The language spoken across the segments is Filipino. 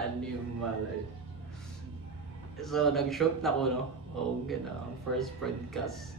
Animal. So, nag-shoot na ko, no? O, ang first podcast.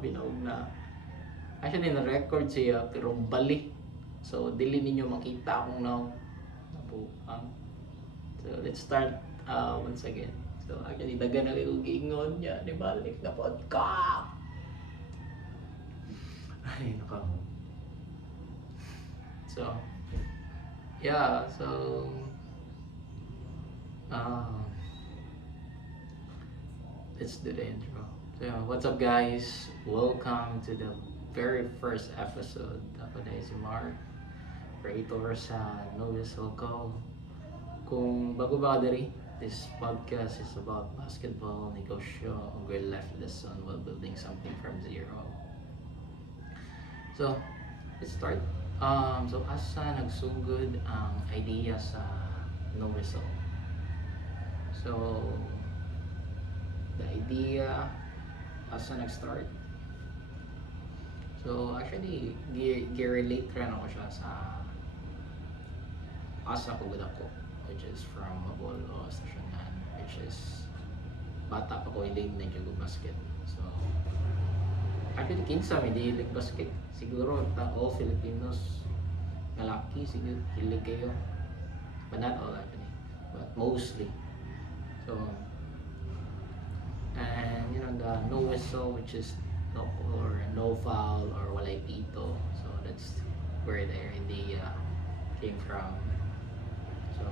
Binaog na. Actually, na-record siya, pero balik. So, dili ninyo makita akong nabuang. So, let's start once again. So, actually, dagan na ko giingon niya, di balik na podcast. Ay, naka. So, yeah, so, let's do the intro. So, what's up guys? Welcome to the very first episode. Ako na si Mark, creator sa Novice Call. Kung bago ba diri, this podcast is about basketball, negosyo, real life lesson while building something from zero. So, let's start. So asa nagsugod ang idea sa No Result. So, the idea asa nag-start. So, actually, gi-relate rin ako siya sa asa ko gud ako, which is from Mabolo, Stasyonan, which is bata pa ko hilig na jud basket. So, actually, kinsa may hilig basket. Siguro all Filipinos na laki siguro hilig kayo, but not all actually, but mostly. So, and you know the no whistle, which is no foul or walay pito. So that's where the idea came from. So,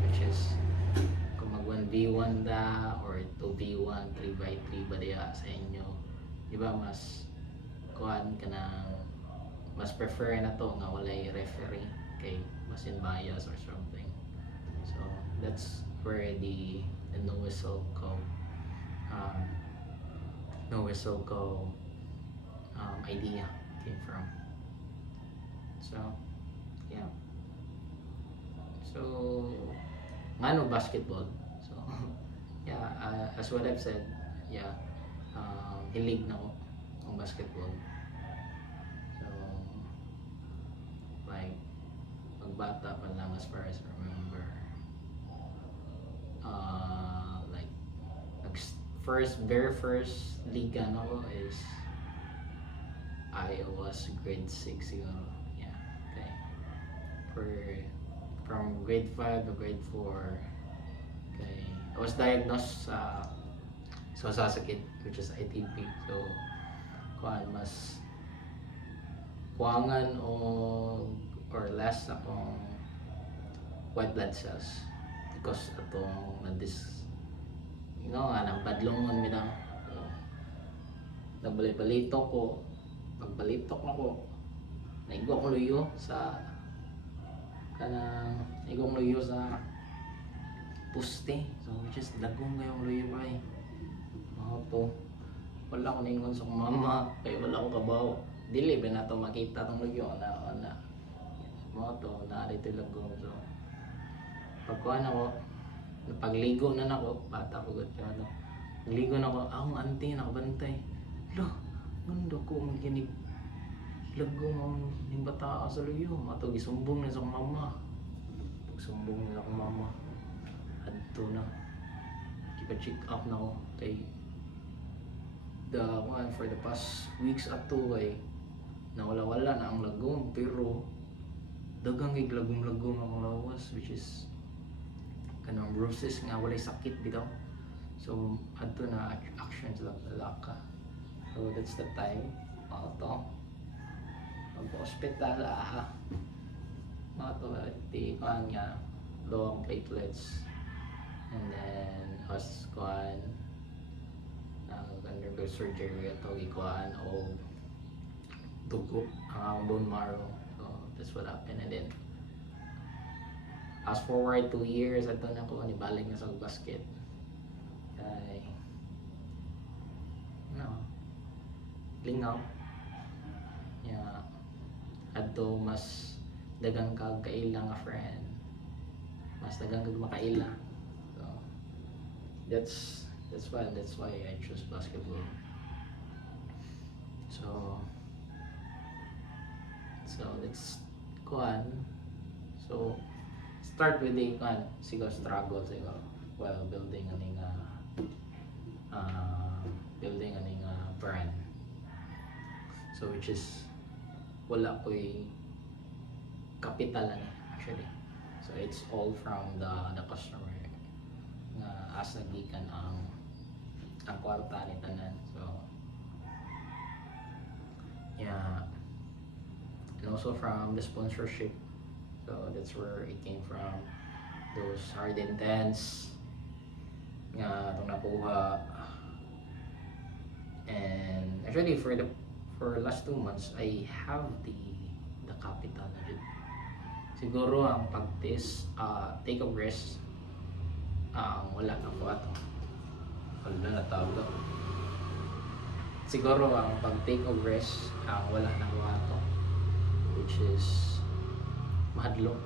which is kung mag 1v1 da or 2v1, 3x3 ba diya sa inyo, di ba mas kuhan ka ng mas prefer na to nga walay referee kay mas in bias or something. So that's where the no whistle call idea came from. So yeah, so ngano basketball. So yeah, as what I've said, yeah, hilig na ko ang basketball. So, like, pagbata pa lang as far as I remember, like, very first liga no is I was grade 6 siguro. Yeah, okay. From grade 5 to grade 4, okay, I was diagnosed sa sakit, which is ITP. So, kuan mas kuangan or less akong white blood cells because atong nang badlongon mi lang. So, nagbalik-balito ko, pagbalitok na ko, naigo akong luyo sa puste. So, which is dagong ngayong luyo ay mga to. Wala ko ningon sa mama, kaya wala ko kabaw. Dili ba na ito makita itong lagyo na mga to, na dito lagong. So, pagkuhan ako, pagligo na nako, bata ko gud ano. Pagligo na ako, ang auntie nakabantay. Lo, mundo ko maginig lagong ang ning bata sa luyo. Matog isumbong na sa mama. Pagsumbong na sa mama, adto na. Check up na ako kay for the past weeks ato ay nawala-wala na ang lagom, pero dagang lagom-lagom ang lawas, which is kanang bruises nga walay sakit bitaw. So adto na action sa laka. So that's the time to pag-hospital ti kan nga low ang platelets, and then undergo surgery ato gikuan o dugo ang bone marrow. So that's what happened, and then fast forward 2 years ato na ko nibalik na sa basket kay lingaw yeah, adto mas dagang kag kaila nga friend, mas dagang kag makaila. So that's why I chose basketball. So let's kuan. So start with the siguro struggle siguro while building aning brand. So which is wala ko'y capital ani actually. So it's all from the customer nga asa gikan ang kwarta ni tanan. So yeah, and also from the sponsorship. So that's where it came from. Those hard intense nga itong nakuha. And actually for last 2 months I have the capital na dyan. Siguro ang take of risk wala na po ato. Wala na tawag ako. Siguro ang pag-take of risk wala na po ato, which is mahadlok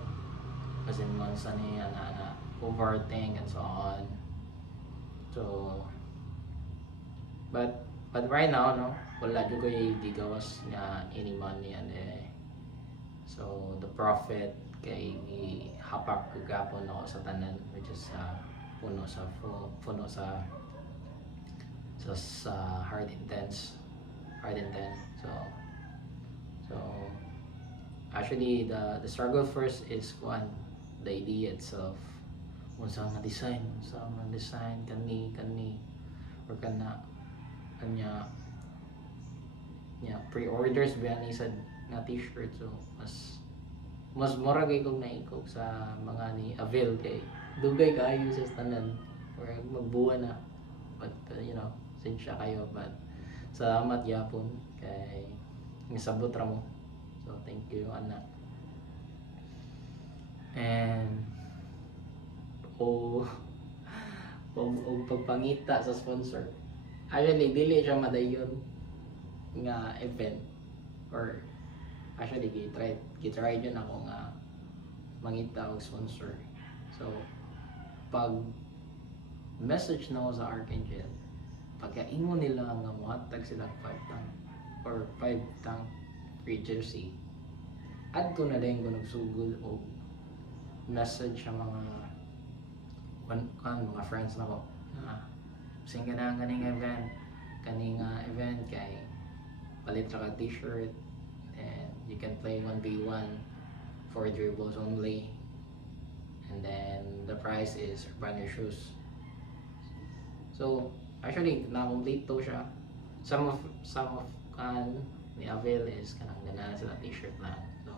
kasi once na overthink and so on. So but right now no wala jud ko'y gigawas nga any money and so the profit kay hapak ko gapon ako sa tanan, which is puno sa hard intense. So actually the struggle first is the idea itself. Unsa nga design kani or kanya pre-orders ba ni sa nga t-shirt. So mas mura kay kog naikog sa mga ni avail kay dugay kaayo sa tanan or magbuwa na, but sinsya kayo, but salamat yapon kay nisabot ra mo. So thank you anak. And o pagpangita sa sponsor, actually dili siya madayon nga event, or actually gitry dyan ako nga mangita og sponsor. So pag message na ako sa Archangel, pagkaingon nila nga muhatag sila 5 tank or 5 tank free jersey, adto na din ko nagsugod o message sa mga friends na ko sing kaning event kay palit ra ka t-shirt and you can play 1v1 for dribbles only, and then the price is brand new shoes. So actually na-complete to siya. Some of ni avail is kanang ganahan sila t-shirt lang. So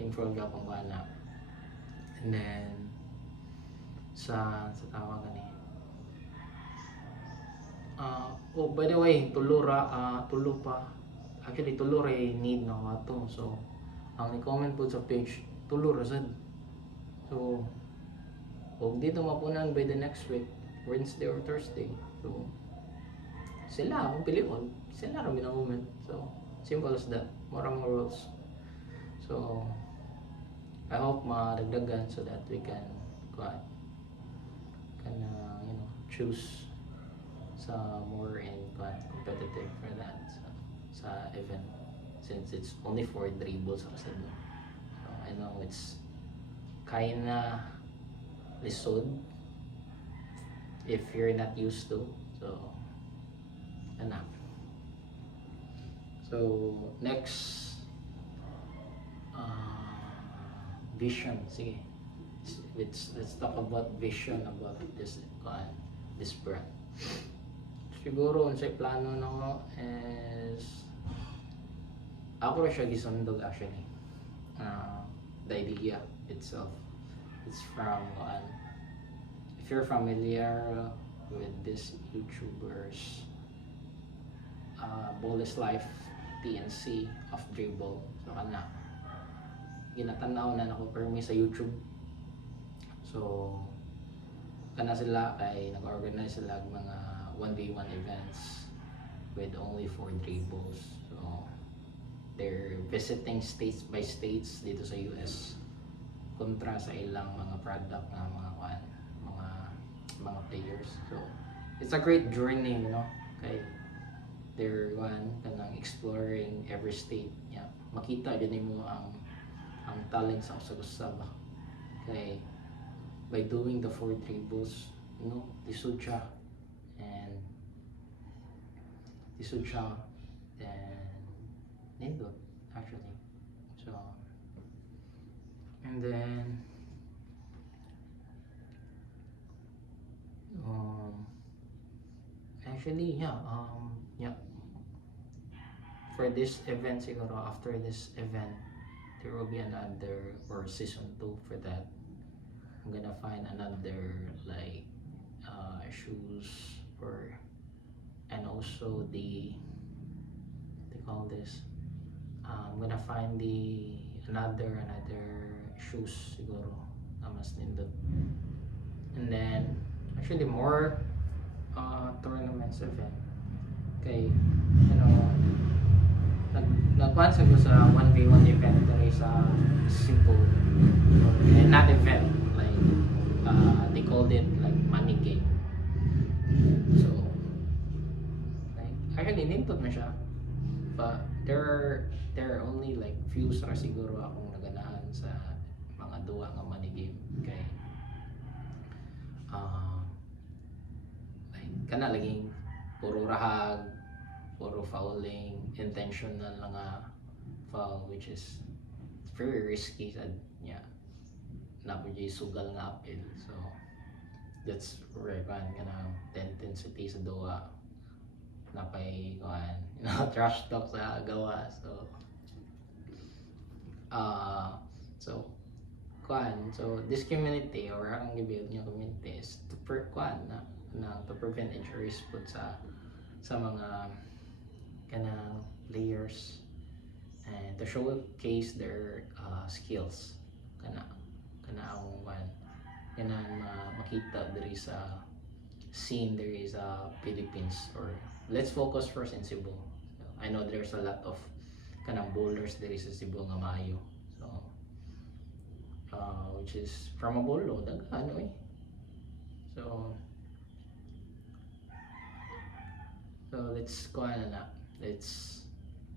thankful ka kung na. And then sa tawag ni oh by the way, tulo pa actually tulo ra need na ato. So ang ni-comment po sa page tulo ra sad. So og dito mapunan by the next week, Wednesday or Thursday. So sila akong pilion, sila ra minang-comment. So simple as that, more rules. So I hope madagdagan so that we can choose sa more and competitive for that sa event, since it's only 4 dribbles kasi no. So I know it's kinda lisod if you're not used to. So enough. So next vision. Sige, let's talk about vision about this brand. Siguro unsay plano nako is ako rin siya gisundog actually. The idea itself, it's from if you're familiar with this YouTubers, Ball's Life, TNC of Dribble. So kana ginatanaw na nako permi sa YouTube. So kana sila kay nag-organize sila mga 1v1 events with only 4 dribbles. So they're visiting states by states dito sa US kontra sa ilang mga product na mga players. So it's a great journey, kay they're kanang exploring every state. Yeah, makita din mo ang talent sa usag-usab. kay by doing the 4 tribbles, lisod siya, and lisod siya, then nindot actually. So, and then actually yeah, for this event siguro, after this event there will be another, or season 2 for that. I'm gonna find another like shoes, or and also they call this, I'm gonna find the another shoes siguro na mas nindot. And then actually more tournaments event, kay nagkuhan ko sa 1v1 event dere sa Cebu, and not event like they called it like money game. So like actually nindot man siya, but there are only like few ra siguro akong naganahan sa mga duwa nga money game, kay like kana laging puro rahag, puro fouling, intentional na nga foul, which is very risky sad niya, napudyo sugal nga apil. So that's where kan the intensity sa duwa napay kuan trash talk sa gawa. So so this community, or ang gibuild nga community, is to to prevent injuries pud sa mga kanang players, and to showcase their skills, kana ang makita diri sa scene there is Philippines, or let's focus first in Cebu. So, I know there's a lot of kanang bowlers diri sa Cebu nga maayo, so which is from a bolo daghan so let's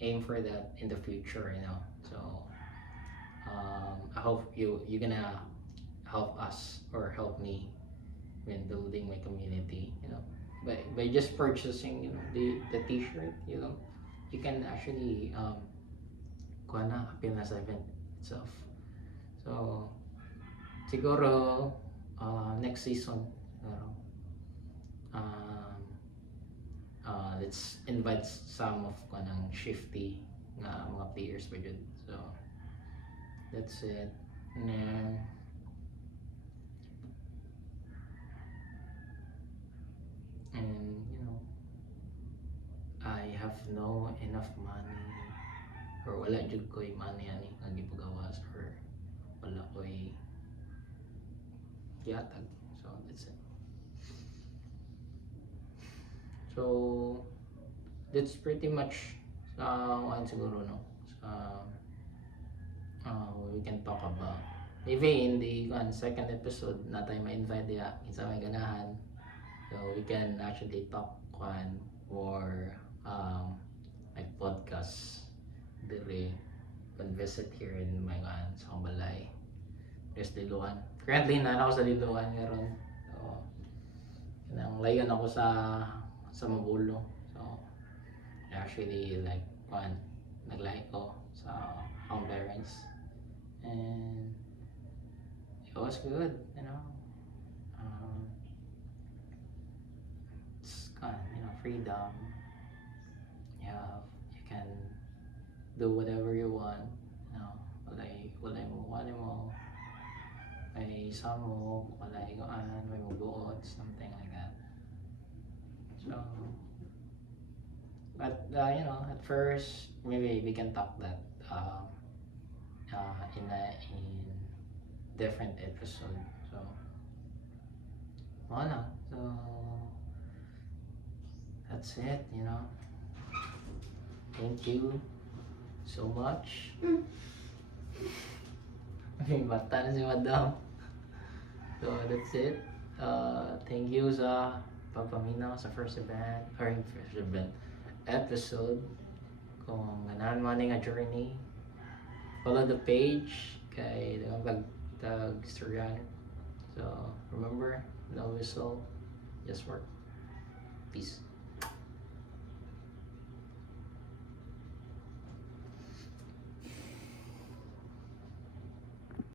aim for that in the future, so I hope you're gonna help us, or help me when building my community, by just purchasing the t-shirt, you can actually appeal na sa event itself. So siguro next season let's invite some of kanang shifty nga mga players pa dyan. So that's it. And then I have no enough money, or wala jud ko'y money ani nga gipagawas, or wala ko'y gihatag. So that's it. So that's pretty much siguro we can talk about. Maybe in the second episode na tayo ma-invite diya isa may ganahan, so we can actually talk more like podcast diri when visit here in my sa Balay. There's Liloan. Currently na ako sa Liloan ngayon. So nang layon ako sa Mabulo. So actually like nag-like ko sa home parents, and it was good, it's freedom. You can do whatever you want, walay mo may samo, walay may mabuot, something like that. So but at first maybe we can talk that in different episode. So wala, so that's it. Thank you so much. Bata na si Madam. So that's it. Thank you sa pagpaminaw sa first episode. Kung ganahan man nga journey, follow the page kay tag istoryan. So remember, love is all, just work. Peace.